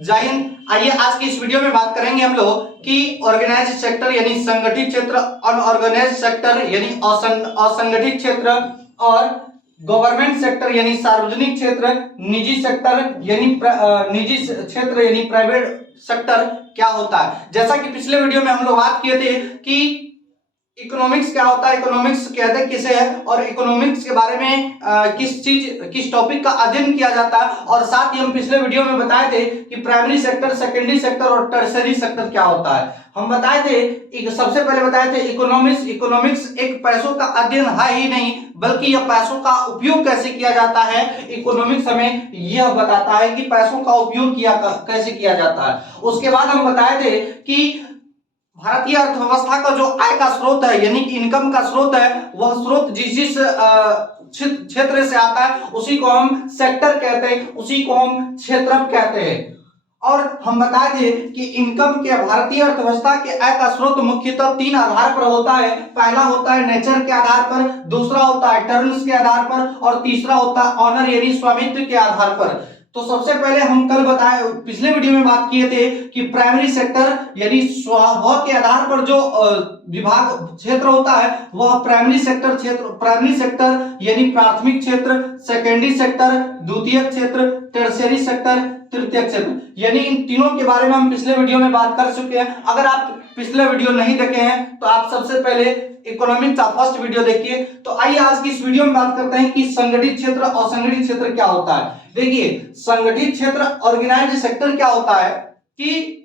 जय हिंद। आइए आज की इस वीडियो में बात करेंगे हम लोग कि ऑर्गेनाइज सेक्टर यानी संगठित क्षेत्र, अनऑर्गेनाइज सेक्टर यानी असंगठित क्षेत्र और गवर्नमेंट सेक्टर यानी सार्वजनिक क्षेत्र, निजी सेक्टर यानी निजी क्षेत्र यानी प्राइवेट सेक्टर क्या होता है। जैसा कि पिछले वीडियो में हम लोग बात किए थे कि इकोनॉमिक्स क्या होता है, इकोनॉमिक्स कहते हैं किसे है और इकोनॉमिक्स के बारे में किस टॉपिक का अध्ययन किया जाता है। और साथ ही हम पिछले वीडियो में बताए थे कि प्राइमरी सेक्टर, सेकेंडरी सेक्टर और टर्सरी सेक्टर क्या होता है। हम बताए थे, सबसे पहले बताए थे इकोनॉमिक्स एक पैसों का अध्ययन है ही नहीं, बल्कि यह पैसों का उपयोग कैसे किया जाता है। इकोनॉमिक्स हमें यह बताता है कि पैसों का उपयोग कैसे किया जाता है। उसके बाद हम बताए थे कि भारतीय अर्थव्यवस्था का जो आय का स्रोत है यानी कि इनकम का स्रोत है, वह स्रोत जिस क्षेत्र से आता है उसी को हम सेक्टर कहते हैं, उसी को हम क्षेत्र कहते हैं। और हम बताए थे कि इनकम के भारतीय अर्थव्यवस्था के आय का स्रोत मुख्यतः तीन आधार पर होता है। पहला होता है नेचर के आधार पर, दूसरा होता है टर्म्स के आधार पर और तीसरा होता है ऑनर यानी स्वामित्व के आधार पर। तो सबसे पहले हम कल बताए, पिछले वीडियो में बात किए थे कि प्राइमरी सेक्टर यानी स्वभाव के आधार पर जो विभाग क्षेत्र होता है वह प्राइमरी सेक्टर यानी प्राथमिक क्षेत्र, सेकेंडरी सेक्टर द्वितीयक क्षेत्र, टर्शियरी सेक्टर तृतीयक क्षेत्र, यानी इन तीनों के बारे में हम पिछले वीडियो में बात कर चुके हैं। अगर आप पिछले वीडियो नहीं देखे हैं तो आप सबसे पहले इकोनॉमिक्स का फर्स्ट वीडियो देखिए। तो आइए आज की इस वीडियो में बात करते हैं कि संगठित क्षेत्र और असंगठित क्षेत्र क्या होता है। देखिए, संगठित क्षेत्र ऑर्गेनाइज्ड सेक्टर क्या होता है कि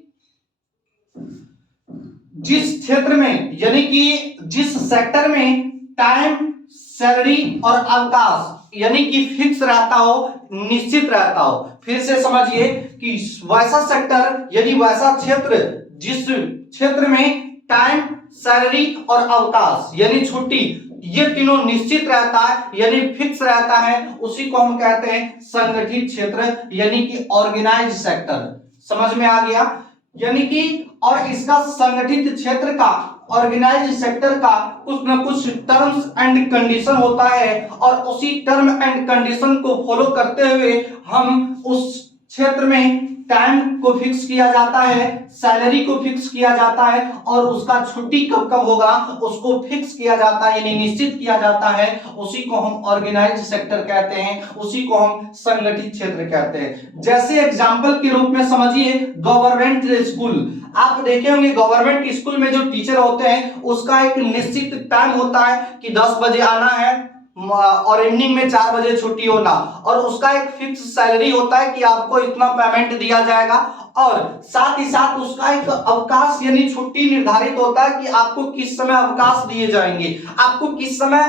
जिस क्षेत्र में यानी कि जिस सेक्टर में टाइम, सैलरी और अवकाश यानी कि फिक्स रहता हो, निश्चित रहता हो। फिर से समझिए कि वैसा सेक्टर यानी वैसा क्षेत्र जिस क्षेत्र में टाइम, सैलरी और अवकाश यानी छुट्टी ये तीनों निश्चित रहता है यानी फिक्स रहता है, उसी को हम कहते हैं संगठित क्षेत्र यानी कि ऑर्गेनाइज सेक्टर। समझ में आ गया? यानी कि और इसका संगठित क्षेत्र का, ऑर्गेनाइज सेक्टर का कुछ न कुछ टर्म्स एंड कंडीशन होता है और उसी टर्म एंड कंडीशन को फॉलो करते हुए हम उस क्षेत्र में टाइम को फिक्स किया जाता है, सैलरी को फिक्स किया जाता है और उसका छुट्टी कब कब होगा उसको फिक्स किया जाता है यानी निश्चित किया जाता है। उसी को हम ऑर्गेनाइज सेक्टर कहते हैं, उसी को हम संगठित क्षेत्र कहते हैं। जैसे एग्जांपल के रूप में समझिए गवर्नमेंट स्कूल। आप देखे होंगे गवर्नमेंट स्कूल में जो टीचर होते हैं उसका एक निश्चित टाइम होता है कि 10 बजे आना है और इवनिंग में 4 बजे छुट्टी होना, और उसका एक फिक्स सैलरी होता है कि आपको इतना पेमेंट दिया जाएगा और साथ ही साथ उसका एक अवकाश यानी छुट्टी निर्धारित होता है कि आपको किस समय अवकाश दिए जाएंगे, आपको किस समय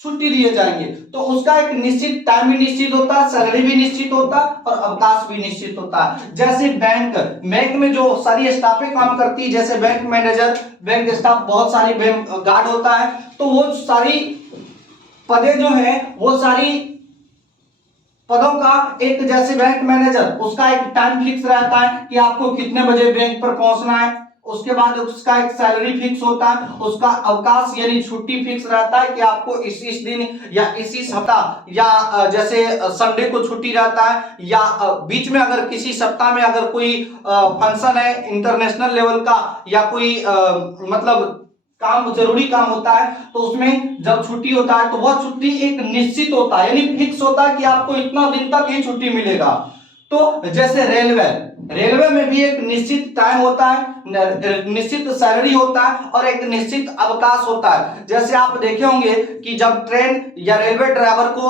छुट्टी दिए जाएंगे। तो उसका एक निश्चित टाइम भी निश्चित होता है, सैलरी भी निश्चित होता है और अवकाश भी निश्चित होता है। जैसे बैंक में जो सारी स्टाफें काम करती है, जैसे बैंक मैनेजर, बैंक स्टाफ, बहुत सारी बैंक गार्ड होता है, तो वो सारी पदे जो है वो सारी पदों का एक, जैसे बैंक मैनेजर उसका एक टाइम फिक्स रहता है कि आपको कितने बजे बैंक पर पहुंचना है। उसके बाद उसका एक सैलरी फिक्स होता है, उसका अवकाश यानी छुट्टी फिक्स रहता है कि आपको इस दिन या इसी सप्ताह या जैसे संडे को छुट्टी रहता है या बीच में अगर किसी सप्ताह में अगर कोई फंक्शन है इंटरनेशनल लेवल का या कोई मतलब काम, जरूरी काम होता है तो उसमें जब छुट्टी होता है तो वह छुट्टी एक निश्चित होता है यानी फिक्स होता है कि आपको इतना दिन तक ही छुट्टी मिलेगा। तो जैसे रेलवे में भी एक निश्चित टाइम होता है, निश्चित सैलरी होता है और एक निश्चित अवकाश होता है। जैसे आप देखे होंगे कि जब ट्रेन या रेलवे ड्राइवर को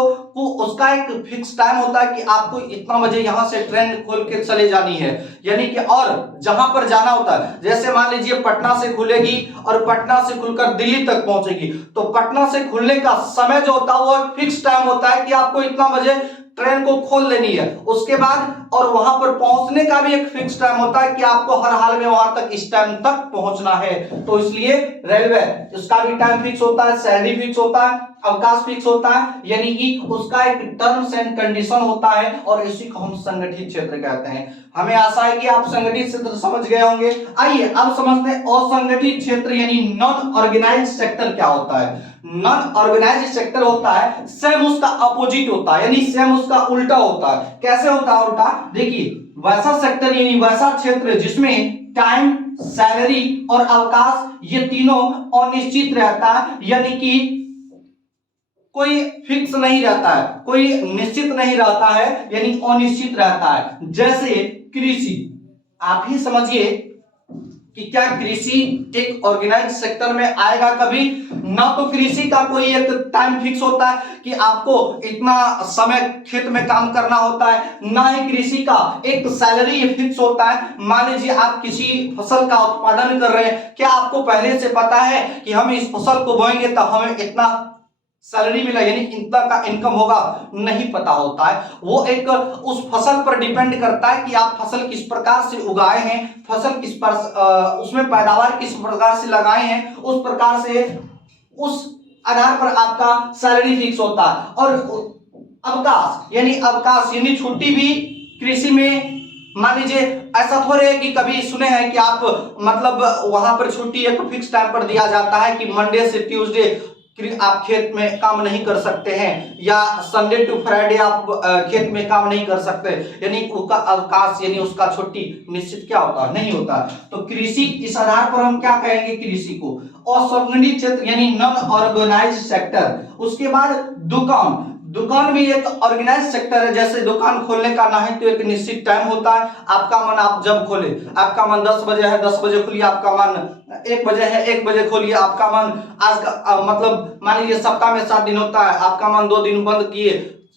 उसका एक फिक्स टाइम होता है कि आपको इतना बजे यहां से ट्रेन खोल के चले जानी है, यानी कि और जहां पर जाना होता है, जैसे मान लीजिए पटना से खुलेगी और पटना से खुलकर दिल्ली तक पहुंचेगी, तो पटना से खुलने का समय जो होता है वो एक फिक्स टाइम होता है कि आपको इतना बजे ट्रेन को खोल लेनी है। उसके बाद और वहां पर पहुंचने का भी एक फिक्स टाइम होता है कि आपको हर हाल में वहां तक इस टाइम तक पहुंचना है। तो इसलिए रेलवे उसका भी टाइम फिक्स होता है, सैलरी फिक्स होता है, अवकाश फिक्स होता है, यानी कि उसका एक टर्म्स एंड कंडीशन होता है और इसी को हम संगठित क्षेत्र कहते हैं। हमें आशा है कि आप संगठित क्षेत्र समझ गए होंगे। आइए अब समझते हैं असंगठित क्षेत्र यानी नॉन ऑर्गेनाइज्ड सेक्टर क्या होता है। नॉन ऑर्गेनाइज्ड सेक्टर होता है सेम उसका अपोजिट होता है यानी सेम उसका उल्टा होता है। कैसे होता है उल्टा? देखिए वैसा सेक्टर यानी वैसा क्षेत्र जिसमें टाइम, सैलरी और अवकाश ये तीनों अनिश्चित रहता है, यानी कि कोई फिक्स नहीं रहता है, कोई निश्चित नहीं रहता है, यानी अनिश्चित रहता है। जैसे कृषि, आप ही समझिए कि क्या कृषि एक ऑर्गेनाइज सेक्टर में आएगा कभी? ना तो कृषि का कोई एक टाइम फिक्स होता है कि आपको इतना समय खेत में काम करना होता है, ना ही कृषि का एक सैलरी फिक्स होता है। मान लीजिए आप किसी फसल का उत्पादन कर रहे हैं, क्या आपको पहले से पता है कि हम इस फसल को बोएंगे तो हमें इतना सैलरी मिला यानी इतना का इनकम होगा? नहीं पता होता है। वो एक उस फसल पर डिपेंड करता है कि आप फसल किस प्रकार से उगाए हैं, फसल किस पर उसमें पैदावार किस प्रकार से लगाए हैं, उस प्रकार से उस आधार पर आपका सैलरी फिक्स होता है। और अवकाश यानी छुट्टी भी कृषि में, मान लीजिए ऐसा थोड़े है कि कभी सुने हैं कि आप मतलब वहां पर छुट्टी एक फिक्स टाइम पर दिया जाता है कि मंडे से ट्यूसडे आप खेत में काम नहीं कर सकते हैं, या संडे टू फ्राइडे आप खेत में काम नहीं कर सकते, यानी उसका अवकाश यानी उसका छुट्टी निश्चित क्या होता है? नहीं होता। तो कृषि, इस आधार पर हम क्या कहेंगे कृषि को? असंगठित क्षेत्र यानी नॉन ऑर्गेनाइज्ड सेक्टर। उसके बाद दुकान, दुकान भी एक ऑर्गेनाइज सेक्टर है। जैसे दुकान खोलने का ना है तो एक निश्चित टाइम होता है, आपका मन आप जब खोले, आपका मन 10 बजे है 10 बजे खोलिए, आपका मन 1 बजे है 1 बजे खोलिए, आपका मन आज का मतलब मान लीजिए सप्ताह में 7 दिन होता है, आपका मन 2 दिन बंद किए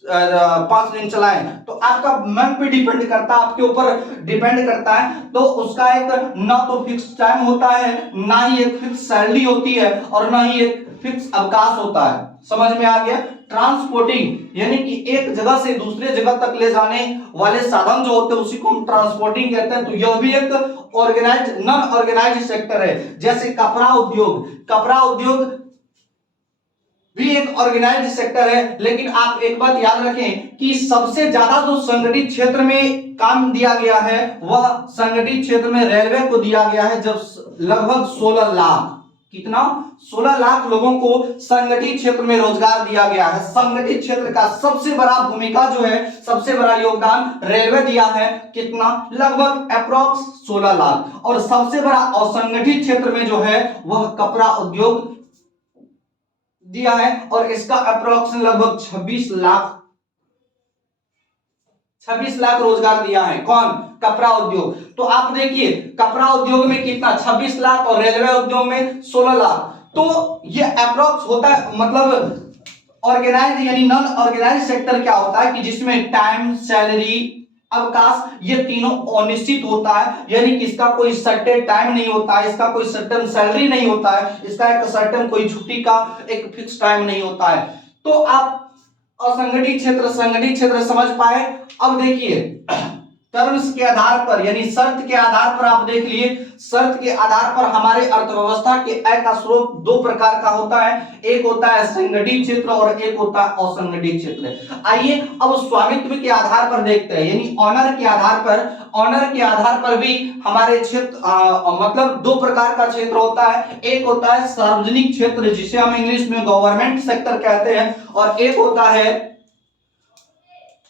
5 दिन चलाएं, तो आपका मन पे डिपेंड करता है, आपके ऊपर डिपेंड करता है। तो उसका एक ना तो फिक्स टाइम होता है, ना ही एक फिक्स सैलरी होती है, और ना ही एक फिक्स अवकाश होता है। समझ में आ गया? ट्रांसपोर्टिंग यानी कि एक जगह से दूसरे जगह तक ले जाने वाले साधन जो होते हैं उसी को हम ट्रांसपोर्टिंग कहते हैं। तो यह भी एक ऑर्गेनाइज नॉन ऑर्गेनाइज सेक्टर है। जैसे कपड़ा उद्योग, कपड़ा उद्योग भी एक ऑर्गेनाइज सेक्टर है। लेकिन आप एक बात याद रखें कि सबसे ज्यादा जो संगठित क्षेत्र में काम दिया गया है वह संगठित क्षेत्र में रेलवे को दिया गया है, जब लगभग 16 लाख, कितना? 16 लाख लोगों को संगठित क्षेत्र में रोजगार दिया गया है। संगठित क्षेत्र का सबसे बड़ा भूमिका जो है, सबसे बड़ा योगदान रेलवे दिया है, कितना? लगभग अप्रॉक्स 16 लाख। और सबसे बड़ा असंगठित क्षेत्र में जो है वह कपड़ा उद्योग दिया है, और इसका अप्रॉक्स लगभग 26 लाख रोजगार दिया है। कौन? कपड़ा उद्योग। तो आप देखिए कपड़ा उद्योग में कितना? 26 लाख, और रेलवे उद्योग में 16 लाख। तो ये अप्रॉक्स होता है। मतलब ऑर्गेनाइज यानी नॉन ऑर्गेनाइज सेक्टर क्या होता है कि जिसमें टाइम, सैलरी, अवकाश ये तीनों अनिश्चित होता है, यानी कि इसका कोई सर्टेन टाइम नहीं होता है, इसका कोई सर्टेन सैलरी नहीं होता है, इसका एक सर्टेन कोई छुट्टी का एक फिक्स टाइम नहीं होता है। तो आप असंगठित क्षेत्र, संगठित क्षेत्र समझ पाए। अब देखिए टर्म्स के आधार पर यानी शर्त के आधार पर आप देख लिए, शर्त के आधार पर हमारे अर्थव्यवस्था के आय का स्रोत 2 प्रकार का होता है, एक होता है संगठित क्षेत्र और एक होता है असंगठित क्षेत्र। आइए अब स्वामित्व के आधार पर देखते हैं, यानी ऑनर के आधार पर भी हमारे क्षेत्र मतलब 2 प्रकार का क्षेत्र होता है। एक होता है सार्वजनिक क्षेत्र जिसे हम इंग्लिश में गवर्नमेंट सेक्टर कहते हैं, और एक होता है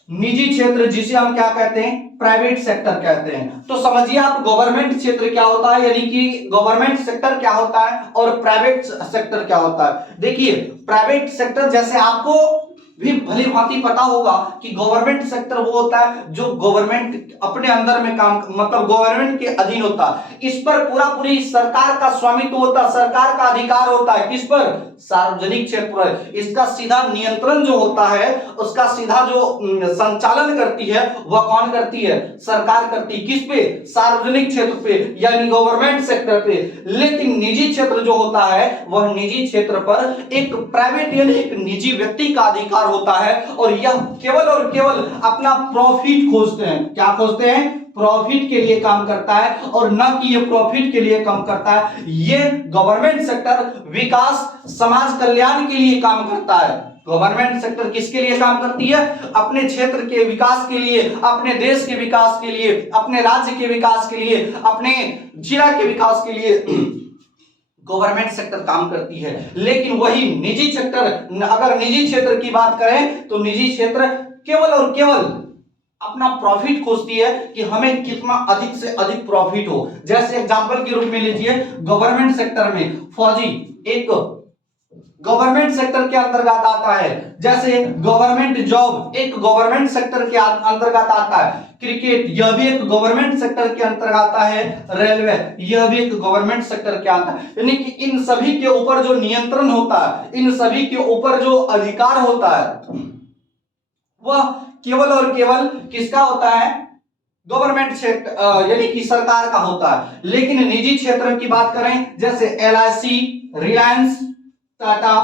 निजी क्षेत्र जिसे हम क्या कहते हैं? प्राइवेट सेक्टर कहते हैं। तो समझिए आप गवर्नमेंट क्षेत्र क्या होता है, यानी कि गवर्नमेंट सेक्टर क्या होता है, और प्राइवेट सेक्टर क्या होता है। देखिए प्राइवेट सेक्टर जैसे आपको भी भली भांति पता होगा कि गवर्नमेंट सेक्टर वो होता है जो गवर्नमेंट अपने अंदर में काम मतलब गवर्नमेंट के अधीन होता है, इस पर पूरा पूरी सरकार का स्वामित्व होता है, सरकार का अधिकार होता है। किस पर? सार्वजनिक क्षेत्र पर। इसका सीधा नियंत्रण जो होता है, उसका सीधा जो संचालन करती है वह कौन करती है? सरकार करती है। किस पे? सार्वजनिक क्षेत्र पे यानी गवर्नमेंट सेक्टर पे। लेकिन निजी क्षेत्र जो होता है वह निजी क्षेत्र पर एक प्राइवेट यानी एक निजी व्यक्ति का अधिकार होता है, और यह केवल और केवल अपना प्रॉफिट खोजते हैं। क्या खोजते हैं? प्रॉफिट के लिए काम करता है, और न कि ये प्रॉफिट के लिए काम करता है। ये गवर्नमेंट सेक्टर विकास, समाज कल्याण के लिए काम करता है। गवर्नमेंट सेक्टर किसके लिए काम करती है? अपने क्षेत्र के विकास के लिए, अपने देश के विकास के लिए, अपने राज्य के विकास के लिए, अपने जिला के विकास के लिए गवर्नमेंट सेक्टर काम करती है। लेकिन वही निजी सेक्टर, अगर निजी क्षेत्र की बात करें तो निजी क्षेत्र केवल और केवल अपना प्रॉफिट खोजती है कि हमें कितना अधिक से अधिक प्रॉफिट हो। जैसे एग्जांपल के रूप में लीजिए, गवर्नमेंट सेक्टर में फौजी एक गवर्नमेंट सेक्टर के अंतर्गत आता है, जैसे गवर्नमेंट जॉब एक गवर्नमेंट सेक्टर के अंतर्गत आता है, क्रिकेट यह भी एक गवर्नमेंट सेक्टर के अंतर्गत आता है, रेलवे यह भी एक गवर्नमेंट सेक्टर के आता है। यानी कि इन सभी के ऊपर जो नियंत्रण होता है, इन सभी के ऊपर जो अधिकार होता है, वह केवल और केवल किसका होता है? गवर्नमेंट सेक्टर यानी कि सरकार का होता है। लेकिन निजी क्षेत्र की बात करें, जैसे LIC, रिलायंस, टाटा,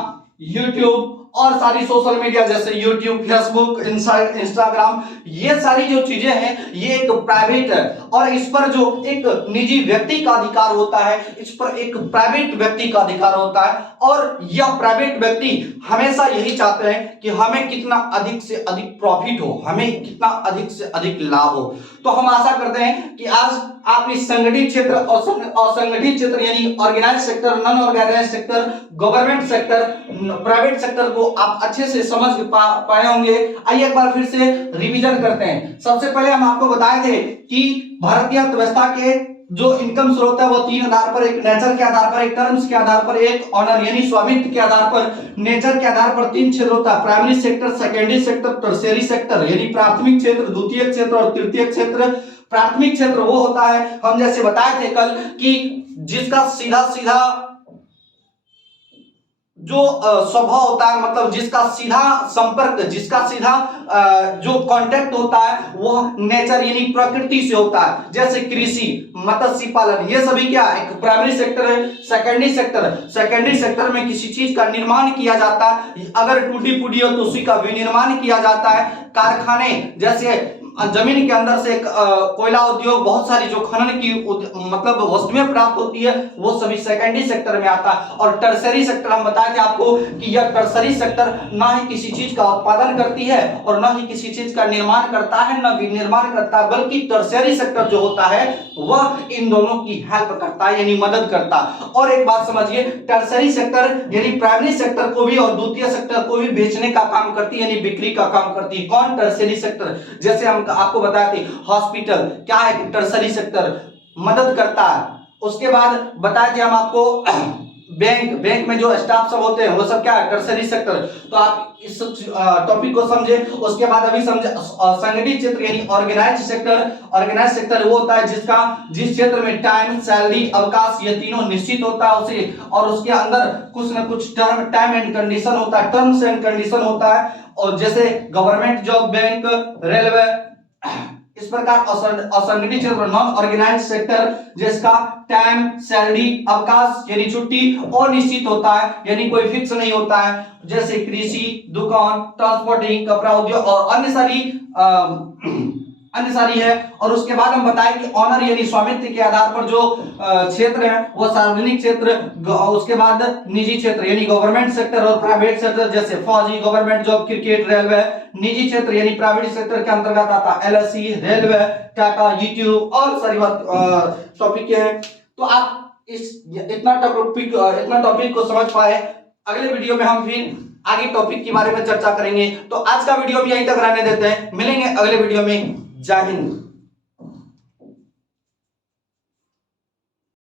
यूट्यूब और सारी सोशल मीडिया जैसे यूट्यूब, फेसबुक, इंस्टाग्राम, ये सारी जो चीजें हैं ये एक प्राइवेट है और इस पर जो एक निजी व्यक्ति का अधिकार होता है, इस पर एक प्राइवेट व्यक्ति का अधिकार होता है और यह प्राइवेट व्यक्ति हमेशा यही चाहते हैं कि हमें कितना अधिक से अधिक प्रॉफिट हो, हमें कितना अधिक से अधिक लाभ हो। तो हम आशा करते हैं कि आज आप इस संगठित क्षेत्र और असंगठित क्षेत्र यानी organise sector, non organise sector, government sector, private sector को आप अच्छे से समझ पाए होंगे। आइए एक बार फिर से रिवीजन करते हैं। सबसे पहले हम आपको बताए थे कि भारतीय अर्थव्यवस्था के जो इनकम स्रोत है वो तीन आधार पर, एक नेचर के आधार पर, एक टर्म्स के आधार पर, एक ऑनर यानी स्वामित्व के आधार पर। नेचर के आधार पर तीन क्षेत्र होता है, primary sector, secondary sector, tertiary sector यानी प्राथमिक क्षेत्र, द्वितीयक क्षेत्र और तृतीयक क्षेत्र। प्राथमिक क्षेत्र वो होता है, हम जैसे बताए थे कल, कि जिसका सीधा सीधा जो स्वभाव होता है, मतलब जिसका सीधा संपर्क, जिसका सीधा जो कांटेक्ट होता है वह नेचर यानी प्रकृति से होता है, जैसे कृषि, मत्स्य पालन, ये सभी क्या एक प्राइमरी सेक्टर है। सेकेंडरी सेक्टर में किसी चीज का निर्माण किया जाता है, अगर टूटी फूटी हो तो उसी का विनिर्माण किया जाता है। कारखाने जैसे जमीन के अंदर से कोयला उद्योग, बहुत सारी जो खनन की मतलब वस्तुएं प्राप्त होती है वो सभी सेकेंडरी सेक्टर में आता है। और टर्शरी सेक्टर हम बताए थे आपको कि यह टर्शरी सेक्टर ना ही किसी चीज का उत्पादन करती है और ना ही किसी चीज का निर्माण करता है, ना विनिर्माण करता है, बल्कि टर्शरी सेक्टर जो होता है वह इन दोनों की हेल्प करता है यानी मदद करता है। और एक बात समझिए, टर्शरी सेक्टर यानी प्राइमरी सेक्टर को भी और द्वितीय सेक्टर को भी बेचने का काम करती है यानी बिक्री का काम करती है। कौन? Tertiary sector. जैसे हम आपको बताया थे हॉस्पिटल क्या है? टर्शरी सेक्टर मदद करता है। उसके बाद बताए थे हम आपको बैंक में जो स्टाफ सब होते हैं वो सब क्या है? Tertiary sector. तो आप इस टॉपिक को समझे। उसके बाद अभी समझे संगठित क्षेत्र यानी ऑर्गेनाइज्ड सेक्टर। ऑर्गेनाइज्ड सेक्टर वो होता है जिस क्षेत्र में टाइम, सैलरी, अवकाश ये तीनों निश्चित होता है उसे, और उसके अंदर कुछ न कुछ टाइम एंड कंडीशन होता है, टर्म्स एंड कंडीशन होता है। और जैसे गवर्नमेंट जॉब, बैंक, रेलवे, इस प्रकार असंगठित क्षेत्र नॉन ऑर्गेनाइज्ड सेक्टर जिसका टाइम, सैलरी, अवकाश यानी छुट्टी और निश्चित होता है यानी कोई फिक्स नहीं होता है, जैसे कृषि, दुकान, ट्रांसपोर्टिंग, कपड़ा उद्योग और अन्य सारी है। और उसके बाद हम बताएं कि ऑनर यानी स्वामित्व के आधार पर जो क्षेत्र है वो सार्वजनिक क्षेत्र, उसके बाद निजी क्षेत्र यानी गवर्नमेंट सेक्टर और प्राइवेट सेक्टर, जैसे फौजी, गवर्नमेंट जॉब, क्रिकेट, रेलवे। निजी क्षेत्र यानी प्राइवेट सेक्टर के अंतर्गत आता है LIC, रेलवे, टाटा, यूट्यूब और सारी टॉपिक है। तो आप इतना टॉपिक को समझ पाए। अगले वीडियो में हम फिर आगे टॉपिक के बारे में चर्चा करेंगे। तो आज का वीडियो भी यहीं तक रहने देते हैं, मिलेंगे अगले वीडियो में। जय हिंद।